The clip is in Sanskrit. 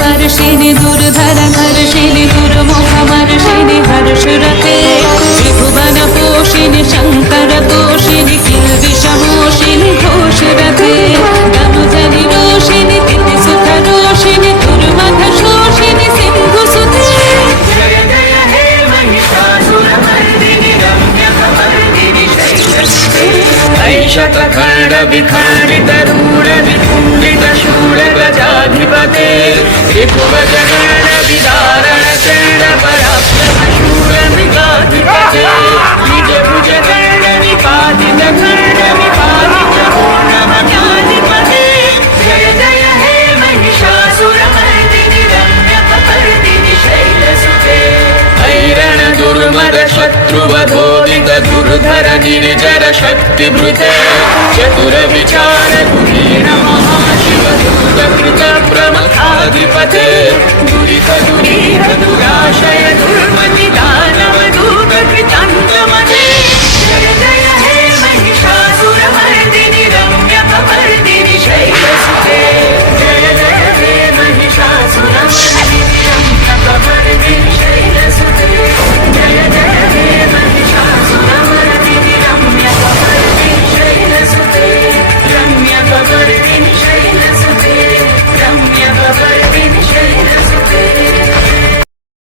वर्षिणि दुर्धर हर्षिणि दुर्मुखमर्षिणि हर्षरते त्रिभुवन पोषिणि शङ्कर तोषिणि किल्बिषमोषिणि घोषरते दनुजनि रोषिणि दितिसुत रोषिणि दुर्मध शोषिणि सिन्धुसुते जय जय हे महिषासुरमर्दिनि रम्यकपर्दिनि शैलसुते ऐशतखण्ड विखण्डित रूढ विकुण्डित शूल गजाधिपते त्रिभुवनगण विदारण चण्ड पराक्रम शूल मृगाधिपते निज भुज गण निपातित खण्ड विपातित पूर्णमयाधिपते जय जय हे महिषासुरमर्दिनि रम्यकपर्दिनि शैलसुते ऐरण दुर्मद शत्रुवधोदित दुर्धर निर्जर शक्तिभृते चतुर विचार कुलीन महाशिव दूत कृत प्रमथाधिपते